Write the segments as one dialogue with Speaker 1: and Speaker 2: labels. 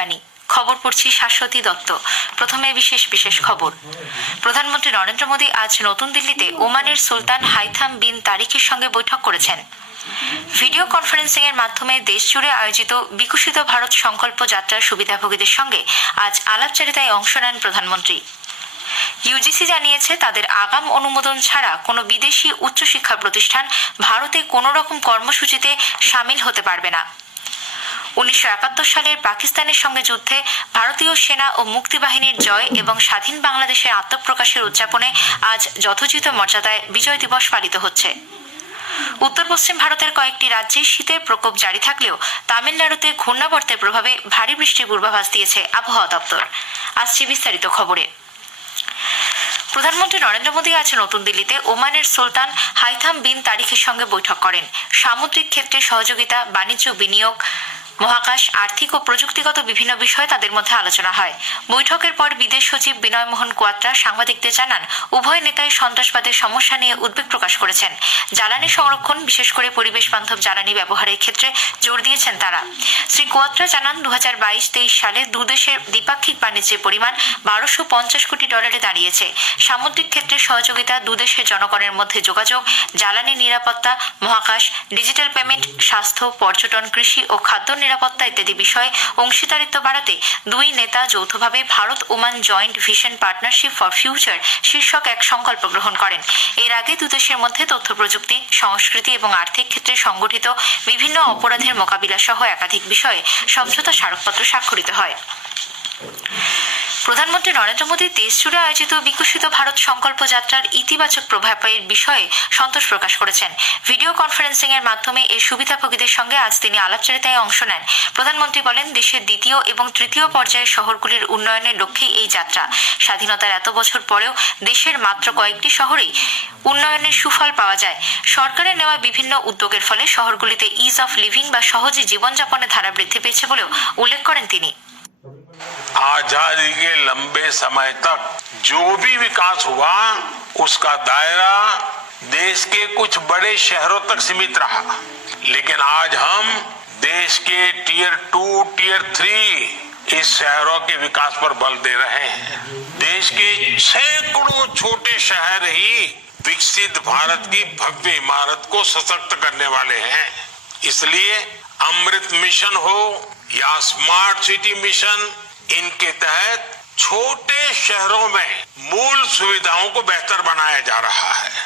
Speaker 1: আকাশবাণী খবর পড়ছি শাশ্বতী দত্ত প্রথমে বিশেষ বিশেষ খবর প্রধানমন্ত্রী নরেন্দ্র মোদী আজ নতুন দিল্লিতে ওমানের সুলতান হাইথাম বিন তারিখের সঙ্গে বৈঠক করেছেন ভিডিও কনফারেন্সিং এর মাধ্যমে দেশজুড়ে আয়োজিত বিকশিত ভারত সংকল্প যাত্রার সুবিধাভোগীদের সঙ্গে আজ আলাপচারিতায় অংশ নেন প্রধানমন্ত্রী ইউজিসি জানিয়েছে তাদের আগাম অনুমোদন ছাড়া কোনো বিদেশি উচ্চশিক্ষা প্রতিষ্ঠান ভারতে কোনো রকম কর্মসূচিতে সামিল হতে পারবে না উনিশশো সালের পাকিস্তানের সঙ্গে যুদ্ধে ভারতীয় সেনা ও মুক্তিবাহিনীর জয় এবং স্বাধীন বাংলাদেশের আত্মপ্রকাশের উদযাপনে আজ যথোচিত মর্যাদায় বিজয় দিবস পালিত হচ্ছে উত্তর পশ্চিম ভারতের কয়েকটি রাজ্যে শীতের প্রকোপ জারি থাকলেও তামিলনাড়ুতে ঘূর্ণাবর্তের প্রভাবে ভারী বৃষ্টির পূর্বাভাস দিয়েছে আবহাওয়া দপ্তর আসছে বিস্তারিত খবরে প্রধানমন্ত্রী নরেন্দ্র মোদী আজ নতুন দিল্লিতে ওমানের সুলতান হাইথাম বিন তারিখের সঙ্গে বৈঠক করেন সামুদ্রিক ক্ষেত্রে সহযোগিতা বাণিজ্য বিনিয়োগ মহাকাশ আর্থিক ও প্রযুক্তিগত বিভিন্ন বিষয়ে তাদের মধ্যে আলোচনা হয় বৈঠকের পর বিদেশ সচিব বিনয় মোহন কোয়াত্রা সাংবাদিকদের জানান উভয় নেতাই সন্ত্রাসবাদের সমস্যা নিয়ে উদ্বেগ প্রকাশ করেছেন জ্বালানি সংরক্ষণ বিশেষ করে পরিবেশ বান্ধব জ্বালানি ব্যবহারের ক্ষেত্রে জোর দিয়েছেন তারা শ্রী কোয়াত্রা জানান দু হাজার বাইশ তেইশ সালে দুদেশের দ্বিপাক্ষিক বাণিজ্যের পরিমাণ বারোশো পঞ্চাশ কোটি ডলারে দাঁড়িয়েছে সামুদ্রিক ক্ষেত্রে সহযোগিতা দুদেশের জনগণের মধ্যে যোগাযোগ জ্বালানি নিরাপত্তা মহাকাশ ডিজিটাল পেমেন্ট স্বাস্থ্য পর্যটন কৃষি ও খাদ্য নিরাপত্তা ইত্যাদি বিষয়ে অংশীদারিত্ব বাড়াতে দুই নেতা যৌথভাবে Bharat Oman joint vision partnership for future শীর্ষক এক সংকল্প গ্রহণ করেন এর আগে দুদেশের মধ্যে তথ্য প্রযুক্তি সংস্কৃতি এবং আর্থিক ক্ষেত্রে সংগঠিত বিভিন্ন অপরাধের মোকাবিলা সহ একাধিক বিষয়ে সমঝোতা স্মারকপত্র স্বাক্ষরিত হয় প্রধানমন্ত্রী নরেন্দ্র মোদী দেশজুড়ে আয়োজিত বিকশিত ভারত সংকল্প যাত্রার ইতিবাচক প্রভাবের বিষয়ে সন্তোষ প্রকাশ করেছেন ভিডিও কনফারেন্সিং এর মাধ্যমে এর সুবিধাভোগীদের সঙ্গে আজ তিনি আলাপচারিতায় অংশ নেন প্রধানমন্ত্রী বলেন দেশের দ্বিতীয় এবং তৃতীয় পর্যায়ের শহরগুলির উন্নয়নের লক্ষ্যেই এই যাত্রা স্বাধীনতার এত বছর পরেও দেশের মাত্র কয়েকটি শহরেই উন্নয়নের সুফল পাওয়া যায় সরকারের নেওয়া বিভিন্ন উদ্যোগের ফলে শহরগুলিতে ইজ অফ লিভিং বা সহজে জীবনযাপনের ধারা বৃদ্ধি পেয়েছে বলেও উল্লেখ করেন তিনি
Speaker 2: आजादी के लंबे समय तक जो भी विकास हुआ उसका दायरा देश के कुछ बड़े शहरों तक सीमित रहा लेकिन आज हम देश के टीयर टू टीयर थ्री इस शहरों के विकास पर बल दे रहे हैं देश के सैकड़ों छोटे शहर ही विकसित भारत की भव्य इमारत को सशक्त करने वाले हैं इसलिए अमृत मिशन हो या स्मार्ट सिटी मिशन इनके तहत छोटे शहरों में मूल सुविधाओं को बेहतर बनाया जा रहा है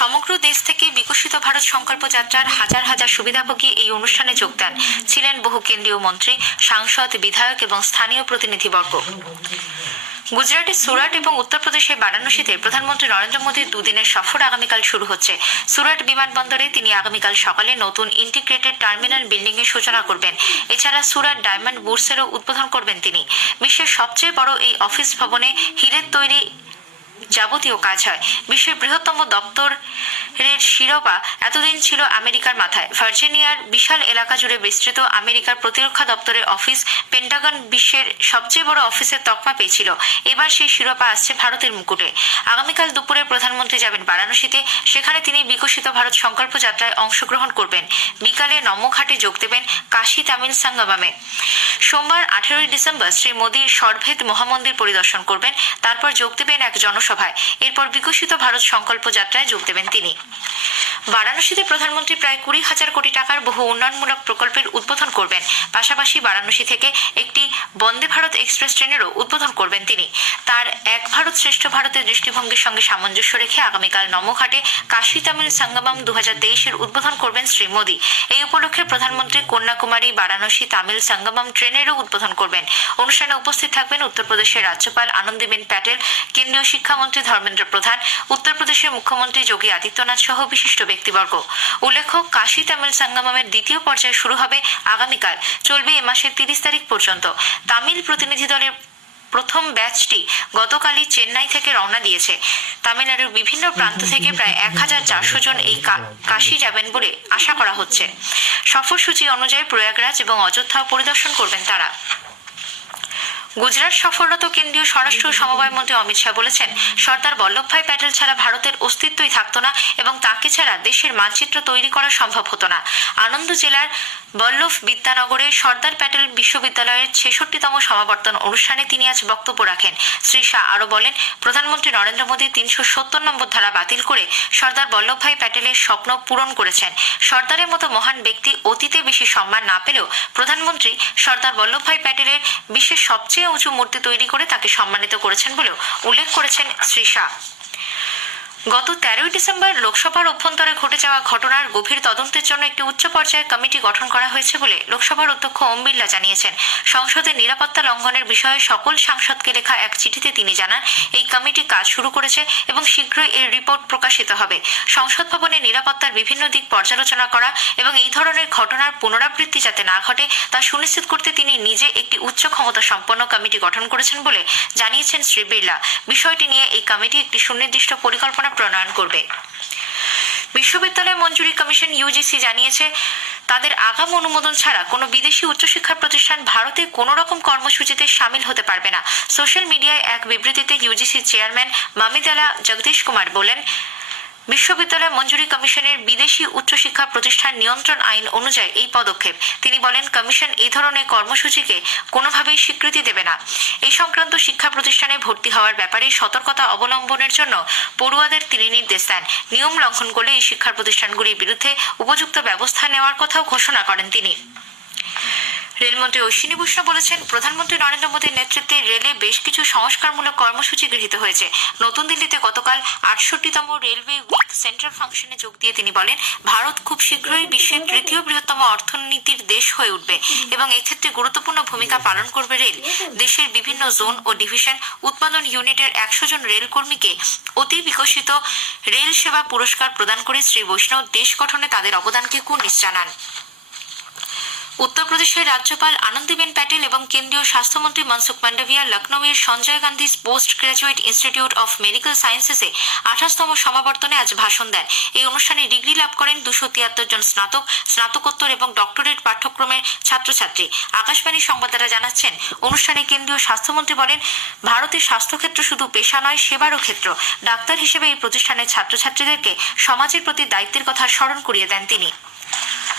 Speaker 1: সমগ্র দেশ থেকে বিকশিত ভারত সংকল্প যাত্রার হাজার হাজার সুবিধাভোগী এই অনুষ্ঠানে যোগদান ছিলেন বহু কেন্দ্রীয় মন্ত্রী সাংসদ বিধায়ক এবং স্থানীয় প্রতিনিধিবর্গ গুজরাটের সুরাট এবং উত্তরপ্রদেশের বারাণসীতে প্রধানমন্ত্রী নরেন্দ্র মোদীর দুদিনের সফর আগামীকাল শুরু হচ্ছে সুরাট বিমানবন্দরে তিনি আগামীকাল সকালে নতুন ইন্টিগ্রেটেড টার্মিনাল বিল্ডিং এর সূচনা করবেন এছাড়া সুরাট ডায়মন্ড বুর্সেরও উদ্বোধন করবেন তিনি বিশ্বের সবচেয়ে বড় এই অফিস ভবনে হীরের তৈরি যাবতীয় কাজ হয় বিশ্বের বৃহত্তম দপ্তরের শিরোপা এতদিন ছিল আমেরিকার মাথায় ভার্জিনিয়ার বিশাল এলাকা জুড়ে বিস্তৃত আমেরিকার প্রতিরক্ষা দপ্তরের অফিস পেন্টাগন বিশ্বের সবচেয়ে বড় অফিসের তকমা পেয়েছিল এবার সেই শিরোপা আসছে ভারতের মুকুটে আগামীকাল দুপুরে প্রধানমন্ত্রী যাবেন বারাণসীতে সেখানে তিনি বিকশিত ভারত সংকল্প যাত্রায় অংশগ্রহণ করবেন বিকালে নমঘাটে যোগ দেবেন কাশি তামিল সাঙ্গমামে সোমবার আঠেরোই ডিসেম্বর শ্রী মোদী সর্ভেদ মহামন্দির পরিদর্শন করবেন তারপর যোগ দেবেন এক জনস লোকসভায় এরপর বিকশিত ভারত সংকল্প যাত্রায় যোগ দেবেন তিনি বারাণসীতে প্রধানমন্ত্রী প্রায় কুড়ি হাজার কোটি টাকার বহু উন্নয়নমূলক প্রকল্পের উদ্বোধন করবেন পাশাপাশি বারাণসী থেকে একটি বন্দে ভারত এক্সপ্রেস ট্রেনেরও উদ্বোধন করবেন তিনি তার এক ভারত শ্রেষ্ঠ ভারতের দৃষ্টিভঙ্গির সঙ্গে সামঞ্জস্য রেখে আগামীকাল নমঘাটে কাশী তামিল সঙ্গমম দু হাজার উদ্বোধন করবেন শ্রী মোদী এই উপলক্ষে প্রধানমন্ত্রী কন্যাকুমারী বারাণসী তামিল সঙ্গমম ট্রেনেরও উদ্বোধন করবেন অনুষ্ঠানে উপস্থিত থাকবেন উত্তরপ্রদেশের রাজ্যপাল আনন্দীবেন প্যাটেল কেন্দ্রীয় শিক্ষা শিক্ষামন্ত্রী ধর্মেন্দ্র প্রধান উত্তরপ্রদেশের মুখ্যমন্ত্রী যোগী আদিত্যনাথ সহ বিশিষ্ট ব্যক্তিবর্গ উল্লেখ্য কাশী তামিল সঙ্গমমের দ্বিতীয় পর্যায় শুরু হবে আগামীকাল চলবে এ মাসের তিরিশ তারিখ পর্যন্ত তামিল প্রতিনিধি দলের প্রথম ব্যাচটি গতকালই চেন্নাই থেকে রওনা দিয়েছে তামিলনাড়ুর বিভিন্ন প্রান্ত থেকে প্রায় এক হাজার চারশো জন এই কাশি যাবেন বলে আশা করা হচ্ছে সফরসূচি অনুযায়ী প্রয়াগরাজ এবং অযোধ্যা পরিদর্শন করবেন তারা গুজরাট সফররত কেন্দ্রীয় স্বরাষ্ট্র সমবায় মন্ত্রী অমিত শাহ বলেছেন সর্দার বল্লভভাই প্যাটেল ছাড়া ভারতের অস্তিত্বই থাকত না এবং তাকে ছাড়া দেশের মানচিত্র তৈরি করা সম্ভব হতো না আনন্দ জেলার বল্লভ বিদ্যানগরে সর্দার প্যাটেল বিশ্ববিদ্যালয়ের ছেষট্টিতম সমাবর্তন অনুষ্ঠানে তিনি আজ বক্তব্য রাখেন শ্রী শাহ আরও বলেন প্রধানমন্ত্রী নরেন্দ্র মোদী তিনশো সত্তর নম্বর ধারা বাতিল করে সর্দার বল্লভভাই প্যাটেলের স্বপ্ন পূরণ করেছেন সর্দারের মতো মহান ব্যক্তি অতীতে বেশি সম্মান না পেলেও প্রধানমন্ত্রী সর্দার বল্লভভাই প্যাটেলের বিশ্বের সবচেয়ে চেয়ে উঁচু মূর্তি তৈরি করে তাকে সম্মানিত করেছেন বলেও উল্লেখ করেছেন শ্রী শাহ গত তেরোই ডিসেম্বর লোকসভার অভ্যন্তরে ঘটে যাওয়া ঘটনার গভীর তদন্তের জন্য একটি উচ্চ পর্যায়ের কমিটি গঠন করা হয়েছে বলে লোকসভার অধ্যক্ষ ওম বিড়লা জানিয়েছেন সংসদের নিরাপত্তা লঙ্ঘনের বিষয়ে সকল সাংসদকে লেখা এক চিঠিতে তিনি জানান এই কমিটি কাজ শুরু করেছে এবং শীঘ্রই এর রিপোর্ট প্রকাশিত হবে সংসদ ভবনে নিরাপত্তার বিভিন্ন দিক পর্যালোচনা করা এবং এই ধরনের ঘটনার পুনরাবৃত্তি যাতে না ঘটে তা সুনিশ্চিত করতে তিনি নিজে একটি উচ্চ ক্ষমতা সম্পন্ন কমিটি গঠন করেছেন বলে জানিয়েছেন শ্রী বিড়লা বিষয়টি নিয়ে এই কমিটি একটি সুনির্দিষ্ট পরিকল্পনা প্রণয়ন করবে বিশ্ববিদ্যালয় মঞ্জুরি কমিশন ইউজিসি জানিয়েছে তাদের আগাম অনুমোদন ছাড়া কোনো বিদেশি উচ্চশিক্ষা প্রতিষ্ঠান ভারতে কোনো রকম কর্মসূচিতে সামিল হতে পারবে না সোশ্যাল মিডিয়ায় এক বিবৃতিতে ইউজিসি চেয়ারম্যান মামিদালা জগদীশ কুমার বলেন বিশ্ববিদ্যালয় মঞ্জুরি কমিশনের বিদেশি উচ্চশিক্ষা প্রতিষ্ঠান নিয়ন্ত্রণ আইন অনুযায়ী এই পদক্ষেপ তিনি বলেন কমিশন এই ধরনের কর্মসূচিকে কোনোভাবেই স্বীকৃতি দেবে না এই সংক্রান্ত শিক্ষা প্রতিষ্ঠানে ভর্তি হওয়ার ব্যাপারে সতর্কতা অবলম্বনের জন্য পড়ুয়াদের তিনি নির্দেশ দেন নিয়ম লঙ্ঘন করলে এই শিক্ষা প্রতিষ্ঠানগুলির বিরুদ্ধে উপযুক্ত ব্যবস্থা নেওয়ার কথাও ঘোষণা করেন তিনি রেলমন্ত্রী অশ্বিনী ভূষণ বলেছেন প্রধানমন্ত্রী নরেন্দ্র মোদীর নেতৃত্বে রেলে বেশ কিছু সংস্কারমূলক কর্মসূচি গৃহীত হয়েছে নতুন দিল্লিতে গতকাল আটষট্টিতম রেলওয়ে উইক সেন্ট্রাল ফাংশনে যোগ দিয়ে তিনি বলেন ভারত খুব শীঘ্রই বিশ্বের তৃতীয় বৃহত্তম অর্থনীতির দেশ হয়ে উঠবে এবং এক্ষেত্রে গুরুত্বপূর্ণ ভূমিকা পালন করবে রেল দেশের বিভিন্ন জোন ও ডিভিশন উৎপাদন ইউনিটের একশো জন রেল কর্মীকে অতি বিকশিত রেল সেবা পুরস্কার প্রদান করে শ্রী বৈষ্ণব দেশ গঠনে তাদের অবদানকে কুর্নিশ জানান উত্তরপ্রদেশের রাজ্যপাল আনন্দীবেন প্যাটেল এবং কেন্দ্রীয় স্বাস্থ্যমন্ত্রী মনসুখ মান্ডাভিয়া লখনৌয়ের Sanjay Gandhi post graduate institute of medical সায়েন্সেসে আঠাশতম সমাবর্তনে আজ ভাষণ দেন এই অনুষ্ঠানে ডিগ্রি লাভ করেন দুশো তিয়াত্তর জন স্নাতক স্নাতকোত্তর এবং ডক্টরেট পাঠ্যক্রমের ছাত্রছাত্রী আকাশবাণীর সংবাদদাতা জানাচ্ছেন অনুষ্ঠানে কেন্দ্রীয় স্বাস্থ্যমন্ত্রী বলেন ভারতের স্বাস্থ্যক্ষেত্র শুধু পেশা নয় সেবারও ক্ষেত্র ডাক্তার হিসেবে এই প্রতিষ্ঠানের ছাত্রছাত্রীদেরকে সমাজের প্রতি দায়িত্বের কথা স্মরণ করিয়ে দেন তিনি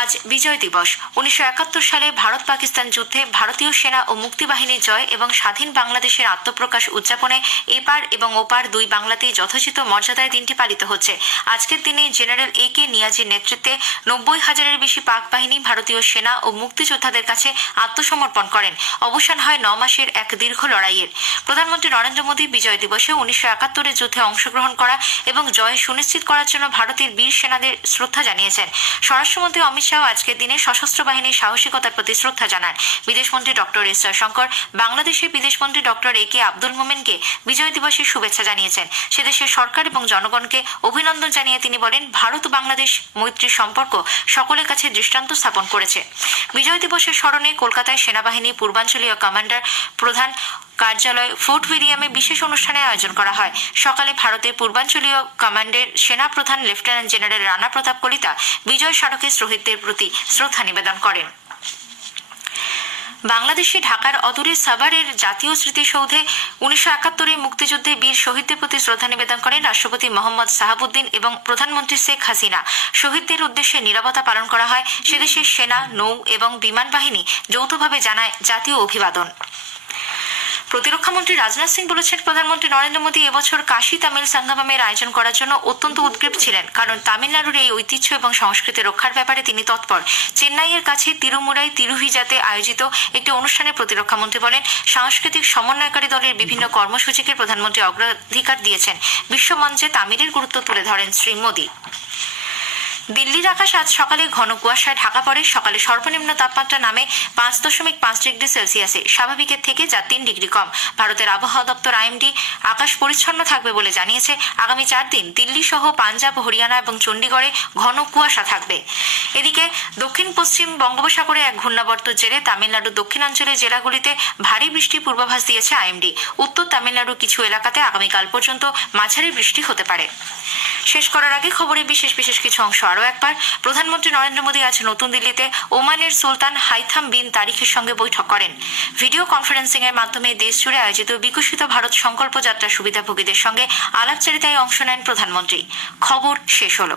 Speaker 1: আজ বিজয় দিবস উনিশশো সালে ভারত পাকিস্তান যুদ্ধে ভারতীয় সেনা ও মুক্তিবাহিনীর জয় এবং স্বাধীন বাংলাদেশের আত্মপ্রকাশ উদযাপনে এপার এবং ওপার দুই বাংলাতেই যথোচিত মর্যাদায় দিনটি পালিত হচ্ছে আজকের দিনে জেনারেল এ কে নিয়াজির নেতৃত্বে নব্বই হাজারের বেশি পাক বাহিনী ভারতীয় সেনা ও মুক্তিযোদ্ধাদের কাছে আত্মসমর্পণ করেন অবসান হয় ন মাসের এক দীর্ঘ লড়াইয়ের প্রধানমন্ত্রী নরেন্দ্র মোদী বিজয় দিবসে উনিশশো একাত্তরের যুদ্ধে অংশগ্রহণ করা এবং জয় সুনিশ্চিত করার জন্য ভারতের বীর সেনাদের শ্রদ্ধা জানিয়েছেন স্বরাষ্ট্রমন্ত্রী অমিত অমিত শাহ আজকের দিনে সশস্ত্র বাহিনীর সাহসিকতার প্রতি শ্রদ্ধা জানান বিদেশমন্ত্রী ডক্টর এস শঙ্কর বাংলাদেশের বিদেশমন্ত্রী ডক্টর এ কে আব্দুল মোমেনকে বিজয় দিবসের শুভেচ্ছা জানিয়েছেন সেদেশের সরকার এবং জনগণকে অভিনন্দন জানিয়ে তিনি বলেন ভারত বাংলাদেশ মৈত্রী সম্পর্ক সকলের কাছে দৃষ্টান্ত স্থাপন করেছে বিজয় দিবসের স্মরণে কলকাতায় সেনাবাহিনী পূর্বাঞ্চলীয় কমান্ডার প্রধান কার্যালয় ফোর্ট উইলিয়ামে বিশেষ অনুষ্ঠানে আয়োজন করা হয় সকালে ভারতের পূর্বাঞ্চলীয় কমান্ডের সেনা প্রধান লেফটেন্যান্ট জেনারেল রানা প্রতাপ কলিতা বিজয় স্মারকে শহীদদের শহীদদের প্রতি শ্রদ্ধা নিবেদন করেন বাংলাদেশে ঢাকার অদূরে সাভারের জাতীয় স্মৃতিসৌধে উনিশশো একাত্তরে মুক্তিযুদ্ধে বীর শহীদদের প্রতি শ্রদ্ধা নিবেদন করেন রাষ্ট্রপতি মোহাম্মদ সাহাবুদ্দিন এবং প্রধানমন্ত্রী শেখ হাসিনা শহীদদের উদ্দেশ্যে নিরাপত্তা পালন করা হয় সেদেশের সেনা নৌ এবং বিমান বাহিনী যৌথভাবে জানায় জাতীয় অভিবাদন প্রতিরক্ষামন্ত্রী রাজনাথ সিং বলেছেন প্রধানমন্ত্রী নরেন্দ্র মোদী এবছর কাশি তামিল সঙ্গমের আয়োজন করার জন্য অত্যন্ত উদ্গ্রীব ছিলেন কারণ তামিলনাড়ুর এই ঐতিহ্য এবং সংস্কৃতি রক্ষার ব্যাপারে তিনি তৎপর চেন্নাইয়ের কাছে তিরুমুরাই তিরুহিজাতে আয়োজিত একটি অনুষ্ঠানে প্রতিরক্ষামন্ত্রী বলেন সাংস্কৃতিক সমন্বয়কারী দলের বিভিন্ন কর্মসূচিকে প্রধানমন্ত্রী অগ্রাধিকার দিয়েছেন বিশ্বমঞ্চে তামিলের গুরুত্ব তুলে ধরেন শ্রী মোদী দিল্লির আকাশ আজ সকালে ঘন কুয়াশায় ঢাকা পড়ে সকালে সর্বনিম্ন তাপমাত্রা নামে পাঁচ দশমিক পাঁচ ডিগ্রি সেলসিয়াসে স্বাভাবিকের থেকে যা তিন ডিগ্রি কম ভারতের আবহাওয়া দপ্তর আইএমডি আকাশ পরিচ্ছন্ন থাকবে বলে জানিয়েছে আগামী চার দিন দিল্লি সহ পাঞ্জাব হরিয়ানা এবং চণ্ডীগড়ে ঘন কুয়াশা থাকবে এদিকে দক্ষিণ পশ্চিম বঙ্গোপসাগরে এক ঘূর্ণাবর্ত জেরে তামিলনাড়ু দক্ষিণাঞ্চলের জেলাগুলিতে ভারী বৃষ্টির পূর্বাভাস দিয়েছে আইএমডি উত্তর তামিলনাড়ুর কিছু এলাকাতে আগামীকাল পর্যন্ত মাঝারি বৃষ্টি হতে পারে শেষ করার আগে খবরে বিশেষ বিশেষ কিছু অংশ আরও একবার প্রধানমন্ত্রী নরেন্দ্র মোদী আজ নতুন দিল্লিতে ওমানের সুলতান হাইথাম বিন তারিখের সঙ্গে বৈঠক করেন ভিডিও কনফারেন্সিং এর মাধ্যমে দেশ জুড়ে আয়োজিত বিকশিত ভারত সংকল্প যাত্রা সুবিধাভোগীদের সঙ্গে আলাপচারিতায় অংশ নেন প্রধানমন্ত্রী খবর শেষ হলো